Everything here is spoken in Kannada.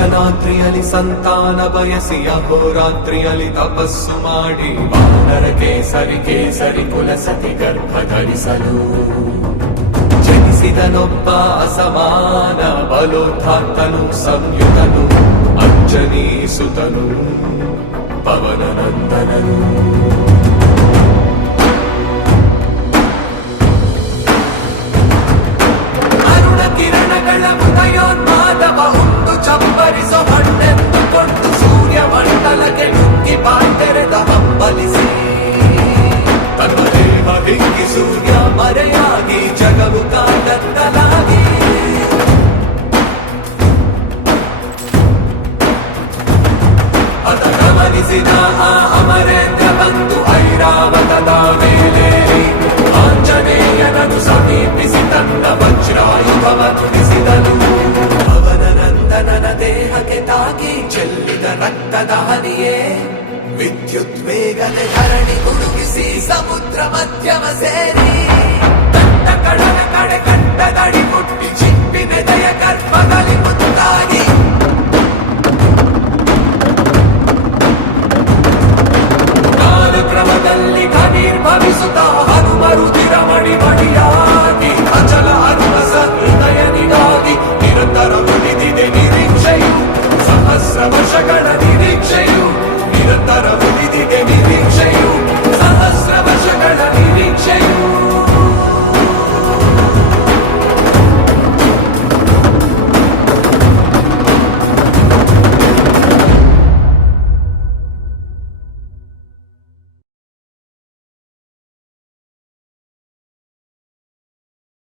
ಅಂಜನಾದ್ರಿಯಲಿ ಸಂತಾನ ಬಯಸಿ ಅಹೋರಾತ್ರಿಯಲಿ ತಪಸ್ಸು ಮಾಡಿ ವಾನರ ಕೇಸರಿ ಕೇಸರಿ ಕುಲಸತಿ ಗರ್ಭ ಧರಿಸಲು ಜನಿಸಿದನೊಬ್ಬ ಅಸಮಾನ ಬಲೋತ್ಥಾತನು ಸಂಯುತನು ಅಂಜನೀಸುತನು ಪವನನಂದನನು. ಅರುಣ ಕಿರಣಗಳ ಉದಯೋನ್ಮಾದವ ಉಂಟು ಚಪ್ಪರಿಸೋ ಹಣ್ಣೆಂದುಕೊಂಡು ಸೂರ್ಯ ಮಂಡಲಕ್ಕೆ ನುಗ್ಗಿ ಬಾಯ್ ತೆರೆದ ಹಂಬಲಿಸಿ ತನ್ನ ದೇಹ ಹಿಗ್ಗಿ ಸೂರ್ಯ ಮರೆಯಾಗಿ ಜಗವು ಕಾಡತ್ತಲಾಗಿ ಅದ ಗಮನಿಸಿದ ಆ ಅಮರೇಂದ್ರ ಬಂದು ಐರಾವತದ ಮೇಲೇರಿ ಆಂಜನೇಯನನ್ನು ಸಮೀಪಿಸಿ ತನ್ನ ವಜ್ರಾಯುಧವನ್ನು ನುಡಿಸಿದನು. ಪವನನಂದನನ ದೇಹಕ್ಕೆ ತಾಗಿ ಚೆಲ್ಲಿದ ರಕ್ತದ ಹನಿಯೇ ವಿದ್ಯುತ್ ವೇಗದ ಧರಣಿ ಗುಡುಗಿಸಿ ಸಮುದ್ರ ಮಧ್ಯಮ ಸೇರಿ ತಂಡ ಕಡಲ ಕಡೆ ಕಂಡದಡಿ ಮುಟ್ಟಿ ಚಿಪ್ಪಿನೆದೆಯ ಗರ್ಭದಲ್ಲಿ ಮುತ್ತಾಗಿ ಕಾಲಕ್ರಮದಲ್ಲಿ ಕನೀರ್ಭವಿಸುತ್ತ ಹನುಮರುದಿರ ಮಣಿಮಣಿಯಾಗಿ ಅಚಲ ಅನುರಸ ಹೃದಯನಿಗಾಗಿ ನಿರಂತರ ಉಳಿದಿದೆ ನಿರೀಕ್ಷೆಯು ಸಹಸ್ರ ವರ್ಷಗಳ ನಿರೀಕ್ಷೆಯು ನಿರಂತರ ಉಳಿದಿದೆ ನಿರೀಕ್ಷೆಯು ಸಹಸ್ರ ವರ್ಷಗಳ ನಿರೀಕ್ಷೆಯು.